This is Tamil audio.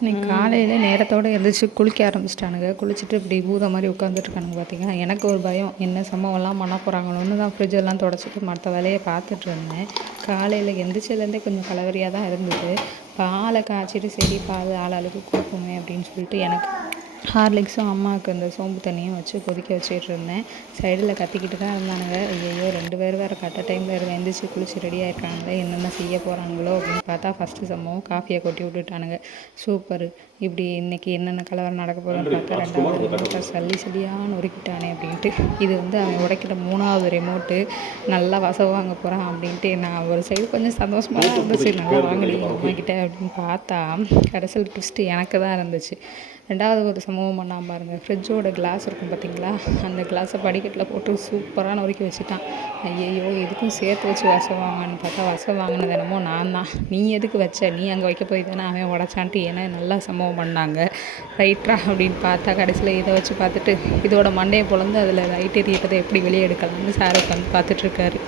இன்னைக்கு காலையில் நேரத்தோடு எழுந்திரிச்சு குளிக்க ஆரம்பிச்சிட்டானுங்க. குளிச்சுட்டு இப்படி பூதம் மாதிரி உட்காந்துட்ருக்கானுங்க பார்த்தீங்கன்னா, எனக்கு ஒரு பயம். என்ன சம்பவம்லாம் பண்ண போகிறாங்களோன்னு தான் ஃப்ரிட்ஜெல்லாம் தொடச்சிட்டு மற்ற வேலையை பார்த்துட்ருந்தேன். காலையில் எந்திரிச்சதுலேருந்தே கொஞ்சம் கலவரியாக தான் இருந்தது. பாலை காய்ச்சிட்டு சரி பால் ஆளாளுக்கு கொடுப்போமே அப்படின்னு சொல்லிட்டு எனக்கு ஹார்லிக்ஸும் அம்மாவுக்கு இந்த சோம்பு தண்ணியும் வச்சு கொதிக்க வச்சுட்டு இருந்தேன். சைடில் கத்திக்கிட்டு தான் இருந்தானுங்க. ஐயையோ 2 பேர் வேறு கட்ட டைமில் எழுந்திரிச்சு குளிச்சு ரெடி ஆகிருக்காங்களே, என்னென்ன செய்ய போகிறாங்களோ அப்படின்னு பார்த்தா ஃபஸ்ட்டு சம்பவம் காஃபியை கொட்டி விட்டுட்டானுங்க. சூப்பரு, இப்படி இன்றைக்கி என்னென்ன கலவரம் நடக்க போகுதுன்னு பார்த்தா 2வது ரிமோட்டை சல்லியாக நொறுக்கிட்டானே அப்படின்ட்டு. இது அவன் உடைக்கிற 3வது ரிமோட்டு. நல்லா வசவு வாங்க போகிறான் அப்படின்ட்டு நான் ஒரு சைடு கொஞ்சம் சந்தோஷமாக தான் இருந்துச்சு. நல்லா வாங்கினி அம்மா கிட்டே அப்படின்னு பார்த்தா கடைசியில் ட்விஸ்ட்டு எனக்கு தான் இருந்துச்சு. 2வது ஒரு சம்பவம் பண்ணாமல் பாருங்கள். ஃப்ரிட்ஜோட கிளாஸ் இருக்கும் பார்த்தீங்களா, அந்த கிளாஸை படிக்கட்டில் போட்டு சூப்பராக நொறுக்கி வச்சுட்டான். ஐயையோ எதுக்கும் சேர்த்து வச்சு வசம் வாங்கன்னு பார்த்தா வசம் வாங்கினது என்னமோ நான் தான். நீ எதுக்கு வச்ச, நீ அங்கே வைக்க போய் தானே அவன் உடச்சான்ட்டு ஏன்னா நல்லா சம்பவம் பண்ணாங்க. ரைட்ரா அப்படின்னு பார்த்தா கடைசியில் இதை வச்சு பார்த்துட்டு இதோட மண்டையை பொழந்து அதில் லைட் எரியறதை எப்படி வெளியே எடுக்கலாம்னு சார் உட்காந்து பார்த்துட்ருக்காரு.